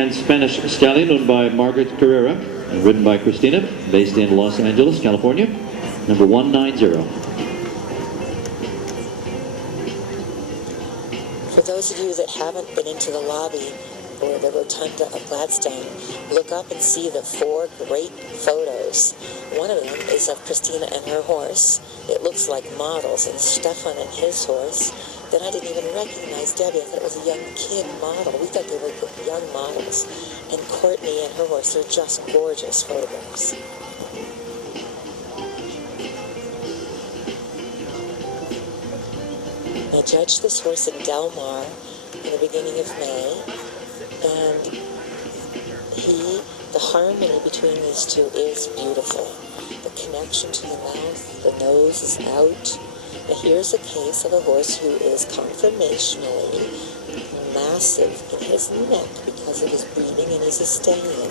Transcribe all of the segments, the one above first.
And Spanish stallion owned by Margaret Carrera and ridden by Kristina, based in Los Angeles, California, number 190. For those of you that haven't been into the lobby or the rotunda of Gladstone, look up and see the 4 great photos. One of them is of Kristina and her horse. It looks like models, and Stefan and his horse. Then I didn't even recognize Debbie. I thought it was a young kid model. We thought they were young models. And Courtney and her horse are just gorgeous photographs. I judged this horse in Del Mar in the beginning of May, and the harmony between these two is beautiful. The connection to the mouth, the nose is out. Now here's a case of a horse who is conformationally massive in his neck because of his breeding and he's a stallion.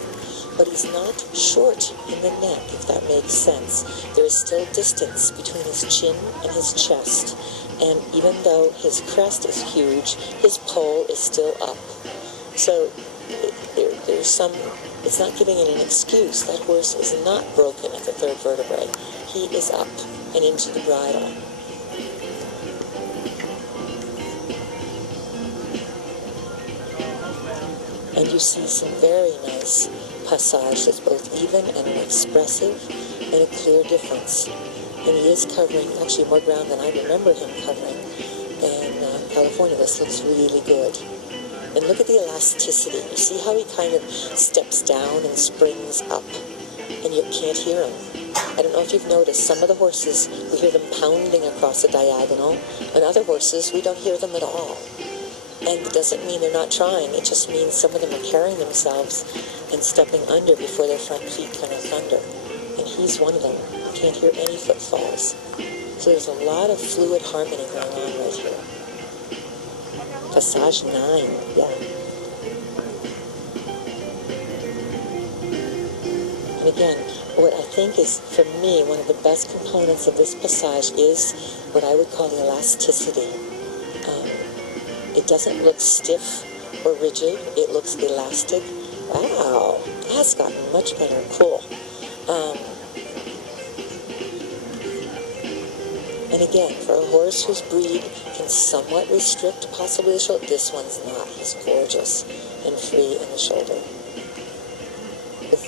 But he's not short in the neck, if that makes sense. There is still distance between his chin and his chest. And even though his crest is huge, his poll is still up. So there's some, it's not giving it an excuse. That horse is not broken at the 3rd vertebrae. He is up and into the bridle. And you see some very nice passage that's both even and expressive and a clear difference. And he is covering actually more ground than I remember him covering in California. This looks really good. And look at the elasticity. You see how he kind of steps down and springs up, and you can't hear him. I don't know if you've noticed, some of the horses, we hear them pounding across the diagonal, and other horses, we don't hear them at all. And it doesn't mean they're not trying. It just means some of them are carrying themselves and stepping under before their front feet kind of thunder. And he's one of them. You can't hear any footfalls. So there's a lot of fluid harmony going on right here. Passage 9, yeah. And again, what I think is, for me, one of the best components of this passage is what I would call the elasticity. It doesn't look stiff or rigid. It looks elastic. Wow, that's gotten much better. Cool. And again, for a horse whose breed can somewhat restrict possibly the shoulder, this one's not. He's gorgeous and free in the shoulder.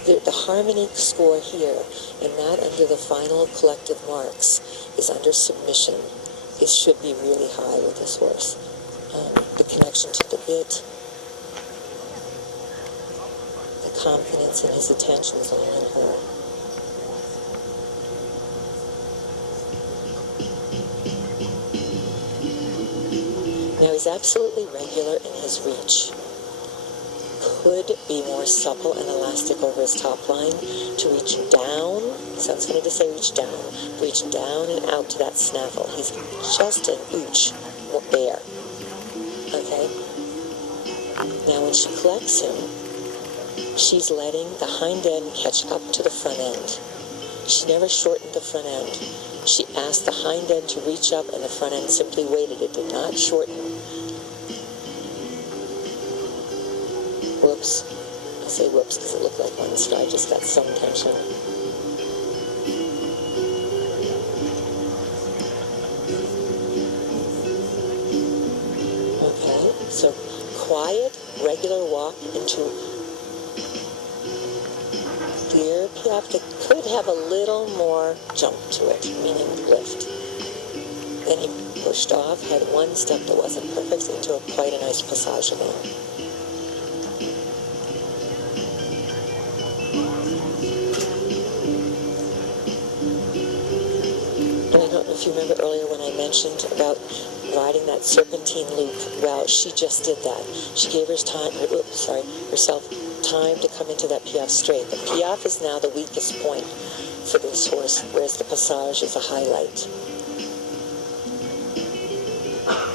The harmony score here, and that under the final collective marks, is under submission. It should be really high with this horse. The connection to the bit, the confidence in his attention is all in her. Now he's absolutely regular in his reach. Could be more supple and elastic over his top line to reach down. Sounds funny to say reach down and out to that snaffle. He's just an ooch bear. Okay? Now when she collects him, she's letting the hind end catch up to the front end. She never shortened the front end. She asked the hind end to reach up, and the front end simply waited. It did not shorten. Whoops. I say whoops because it looked like one stride just got some tension. Okay, so quiet, regular walk into clear piaffe that could have a little more jump to it, meaning lift. Then he pushed off, had one step that wasn't perfect into quite a nice passage again. If you remember earlier when I mentioned about riding that serpentine loop, well, she just did that. She gave herself time to come into that piaffe straight. The piaffe is now the weakest point for this horse, whereas the passage is a highlight.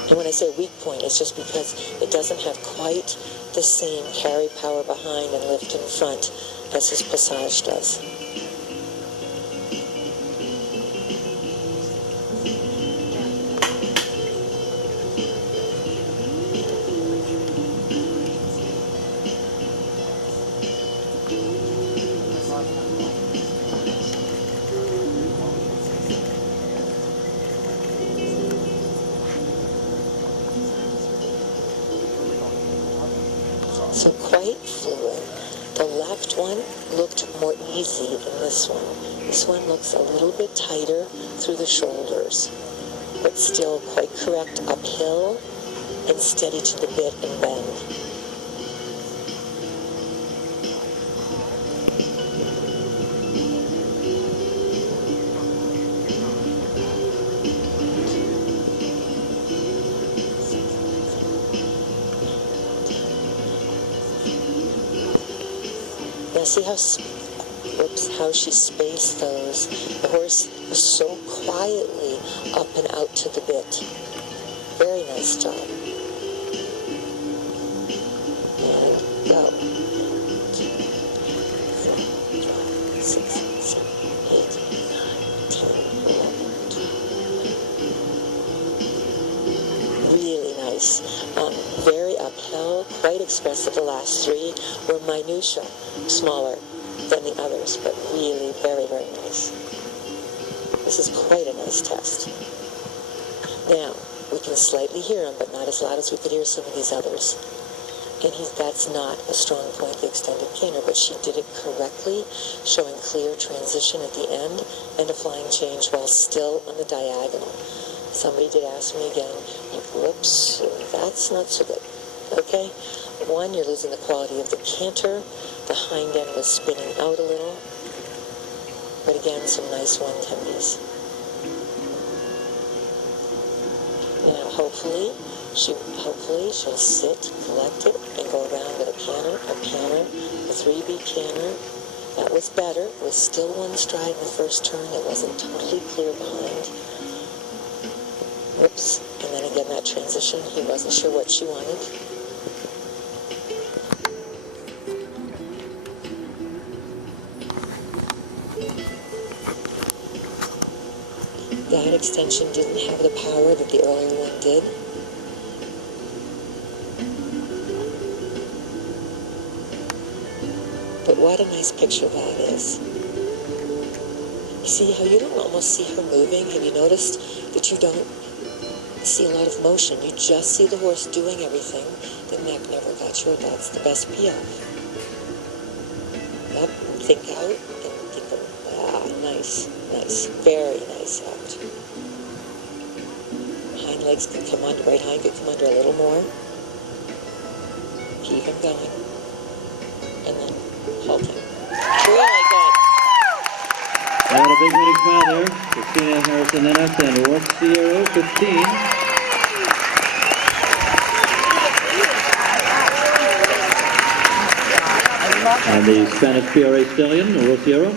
And when I say weak point, it's just because it doesn't have quite the same carry power behind and lift in front as his passage does. So quite fluid. The left one looked more easy than this one. This one looks a little bit tighter through the shoulders, but still quite correct uphill and steady to the bit and bend. Now see how she spaced those. The horse was so quietly up and out to the bit. Very nice job. And go. 2, 3, 4, 5, 6, 7, 8, 9, 10, 11, 12. Really nice. Very uphill, quite expressive. The last three were minutia, smaller than the others, but really very, very nice. This is quite a nice test. Now, we can slightly hear him, but not as loud as we could hear some of these others. And that's not a strong point, the extended canter, but she did it correctly, showing clear transition at the end and a flying change while still on the diagonal. Somebody did ask me again, whoops, that's not so good. Okay? One, you're losing the quality of the canter. The hind end was spinning out a little. But again, some nice 110s. Now, hopefully she'll sit, collect it, and go around with a canter, a 3-beat canter. That was better. It was still one stride in the first turn. It wasn't totally clear behind. Whoops. And then again, that transition, he wasn't sure what she wanted. That extension didn't have the power that the earlier one did. But what a nice picture that is. You see how you don't almost see her moving? Have you noticed that you don't see a lot of motion? You just see the horse doing everything. The neck never got short. That's the best piaffe. Up, think out, and think of, nice, nice, very nice out. Hind legs can come under, right hind could come under a little more. Keep him going. And then halt him. Really good. And a big winning crowd there. Kristina, Harrison-Naness, and Rociero, 15. And the Spanish PRA stallion, Rociero.